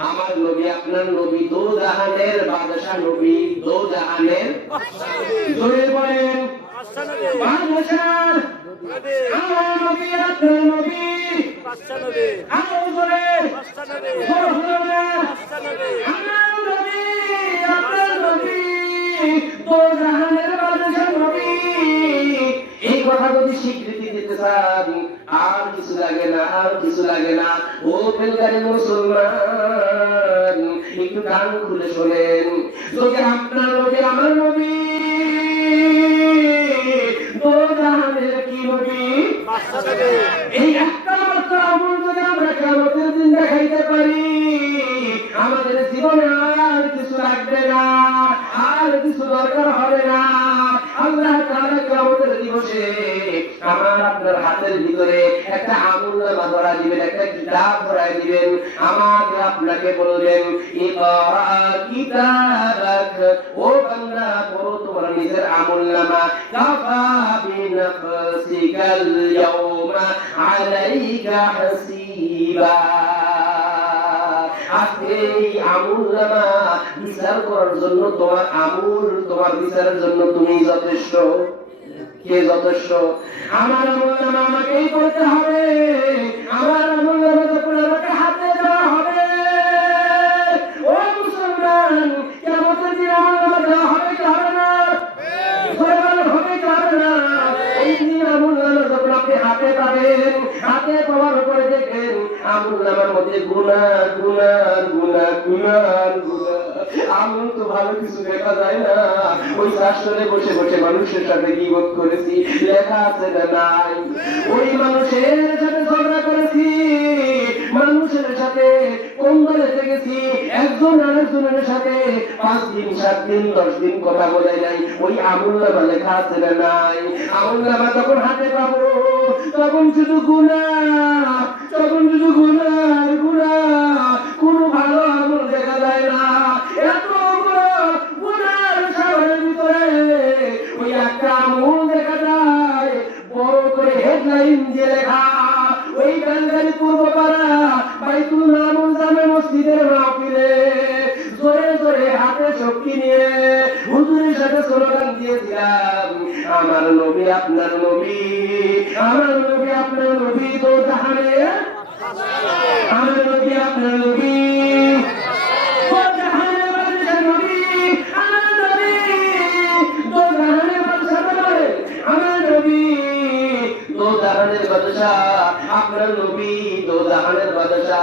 আমার নবী আপনার নবী দো জাহানের বাদশা নবী দো জাহানের জোরে বলেন বাদশা আমার নবী আপনার নবী। আমার জোর। আর কিছু লাগে না। ও বেলগারি মুসলমান, একটু কান খুলে শোনেন। যদি আপনার নবী, আমার নবী কি নবী? এই একটা মাত্র আমল যদি আমরা দিন দেখাইতে পারি, আমাদের জীবনে আর কিছু লাগবে না, আর কিছু দরকার হবে না। আল্লাহ দিবসে আপনার হাতের ভিতরে একটা আমল ধরা দিবেন, একটা কিতাব ধরা দিবেন। আপনাকে ও তোমার নিজের আমুল নামা বিচার করার জন্য তোমার আমুল, তোমার বিচারের জন্য তুমি যথেষ্ট। কে যথেষ্ট আমার আমাকেই করতে হবে। আমার আমল নামা আমাকে তো ভালো কিছু দেখা যায় না। ওই বসে বসে মানুষের সাথে করেছি, লেখা আছে না নাই। ওই মানুষের সাথে ঝগড়া করেছি, মানুষের সাথে গেছি একজন আরেকজনের সাথে পাঁচ দিন, সাত দিন, দশ দিন কথা বলে নাই। ওই আমুল নামা লেখা আছে না নাই। আমুল নামা তখন হাতে পাবো, তখন শুধু গুণা তখন শুধু গুণা হাতে শক্তি নিয়ে হুজুরের আমার নবী, আপনার নবী, আমার নবী, আপনার নবী তো জাহানে আমার নবী, আপনার নবী তো জাহানে বাদশা নবী আমার নবী তো জাহানে বাদশা বলে আমার নবী দো জাহানের বাদশা আপনার নবী দো জাহানের বাদশা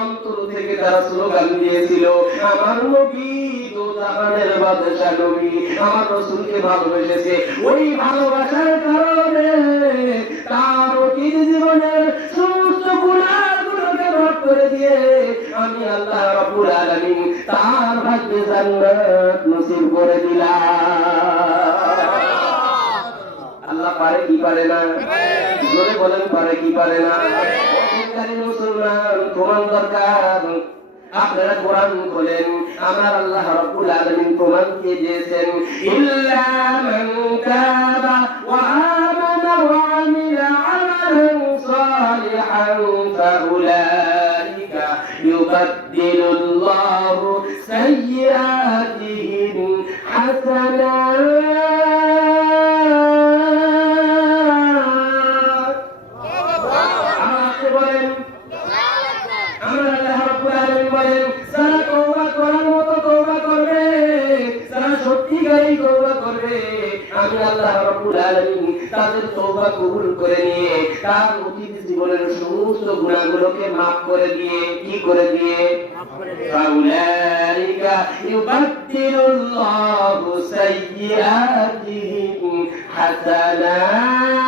অন্তর থেকে তারা স্লোগান দিয়েছিল, আমার নবী দো জাহানের বাদশা নবী, আমার রসুলকে ভালোবেসেছে। ওই ভালোবাসার কারণে তার অতীত জীবনের সমস্ত গুণাগুলোকে মাফ করে দিয়ে আমি আল্লাহ রাব্বুল আলামিন তার ভাগ্যে জান্নাত নসিব করে দিলাম। আল্লাহ পারে কি পারে না? জোরে বলেন, পারে কি পারে না? অধিকারী মুসলমান প্রমাণ দরকার আপনারা কোরআন খোলেন আমার আল্লাহ রাব্বুল আলামিন প্রমাণ দিয়ে দিয়েছেন ইল্লা মান তাবা ওয়া আমানা ওয়া আমিলা আমালান সালিহান ফাউলাইকা ইউবাদদিলু আল্লাহু গালি তওবা করবে আমি আল্লাহ রাব্বুল আলামিন তাদের তওবা কবুল করে নিয়ে তার অতীত জীবনের সমস্ত গুনাহগুলোকে maaf করে দিয়ে কি করে দিয়ে। ফাউলাইকা ইউবাদদিলুল্লাহু সাইয়্যাতিহিম হাসানাত।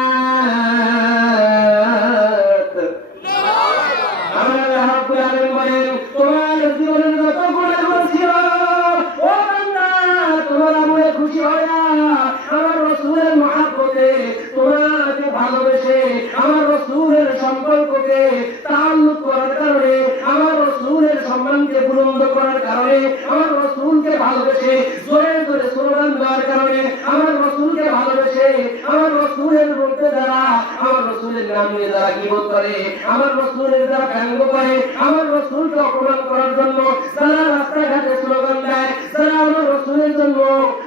করার কারণে আমার রাসূলকে ভালোবেসে জোরে জোরে স্লোগান দেওয়ার কারণে আমার রাসূলকে ভালোবেসে আমার রাসূলের মধ্যে যারা আমার রাসূলের নাম নিয়ে যারা গীবত করে, আমার রাসূলের যারা ব্যঙ্গ করে আমার রাসূলকে অপমান করার জন্য যারা রাস্তাঘাটে স্লোগান দেয়, যারা আমার রাসূলের জন্য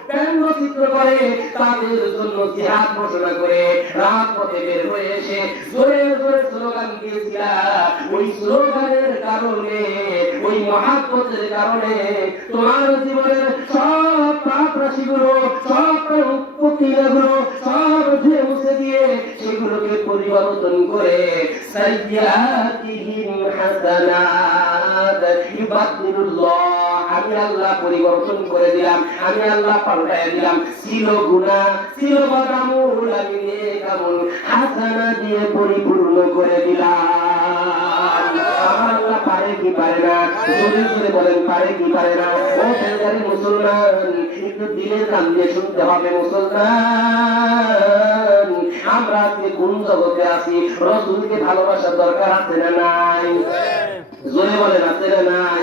ব্যঙ্গ চিত্র করে, তাদের জন্য জিহাদ ঘোষণা করে রাত পথে বের হয়ে এসে জোরে জোরে স্লোগান দিয়েছিলাম ওই স্লোগানের কারণে, ওই মহাত্মতের কারণে তোমার জীবনের সব পাপ রাশিগুলো, সব প্রতিগুলো পরিবর্তন করে আমি আল্লাহ পরিবর্তন করে দিলাম, আমি আল্লাহ পাল্টায় দিলাম। ছিল গুনাহ, ছিল বদামুল আমি আমল হাসানা দিয়ে পরিপূর্ণ করে দিলাম। মুসলমান, একটু দিলের কান দিয়ে শুনতে হবে মুসলমান। আমরা আজকে কোন জগতে আছি রসুলকে ভালোবাসার দরকার আছে না নাই? জোরে বলেন আছে না নাই?